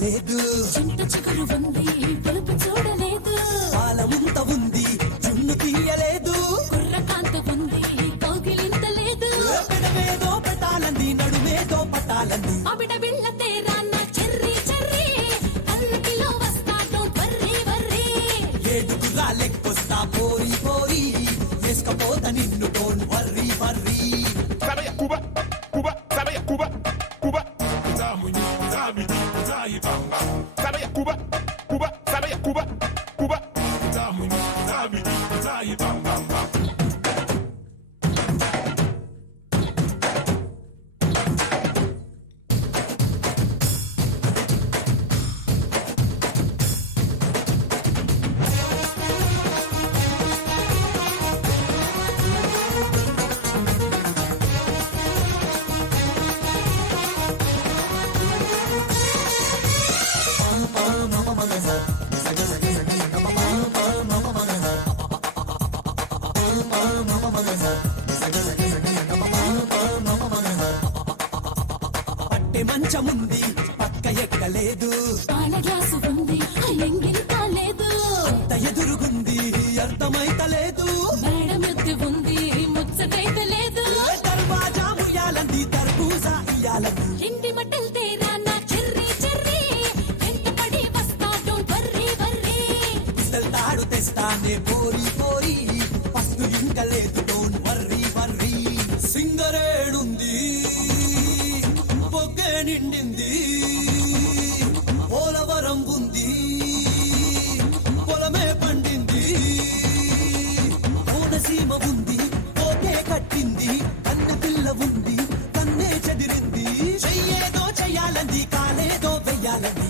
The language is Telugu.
రాలేదు, చింత చిగురు ఉంది తెలుపు చూడలేదు, పాలముంత ఉంది జున్ను తీయలేదు, కుర్రకాంత ఉంది కౌగిలింత లేదు, పెదవేదో పెట్టాలంది నడుమేదో పట్టాలంది, అబిడ బిళ్ళ తేరా నా చెర్రీ చెర్రీ, పల్లకిలో వస్తా డోంట్ వర్రీ వర్రీ, ఏడుగురా లెక్కొస్తా పోరి పోరి, వేసుకపోత నిన్ను don't worry worry. Sabaya Cuba, Cuba, Sabaya Cuba, Cuba. Zamuni, zamini, zayibanga. Sabaya Cuba, Cuba, Sabaya Cuba, Cuba. Zamuni, zamini, zayibanga. పట్టె మంచముంది పక్క ఎక్కలేదు, పాల గ్లాసు ఉంది ఎంగిలి కాలేదు, అంత ఎదురుగుంది అర్థమైతలేదు, మేడం ఎత్తి ఉంది ముచ్చటైతే లేదు, దర్వాజా ముయ్యాలంది దర్బూజా ఇయ్యాలంది, ఇంటి మట్టలు తేరా నా చెర్రీ చెర్రీ, వెంట పడి వస్తా డోంట్ వర్రీ వర్రీ, తాడు తెస్తానే పోరి పోరి, పస్తు ఇంకా లేదు డోంట్ వర్రీ వర్రీ. సింగరేడుంది బొగ్గే నిండింది, పోలవరం ఉంది పొలమే పండింది, కోనసీమ ఉంది పోతే కట్టింది, కన్ను పిల్ల ఉంది కన్నే చెదిరింది, చెయ్యేదో చెయ్యాలంది కాలేదో వెయ్యాలంది,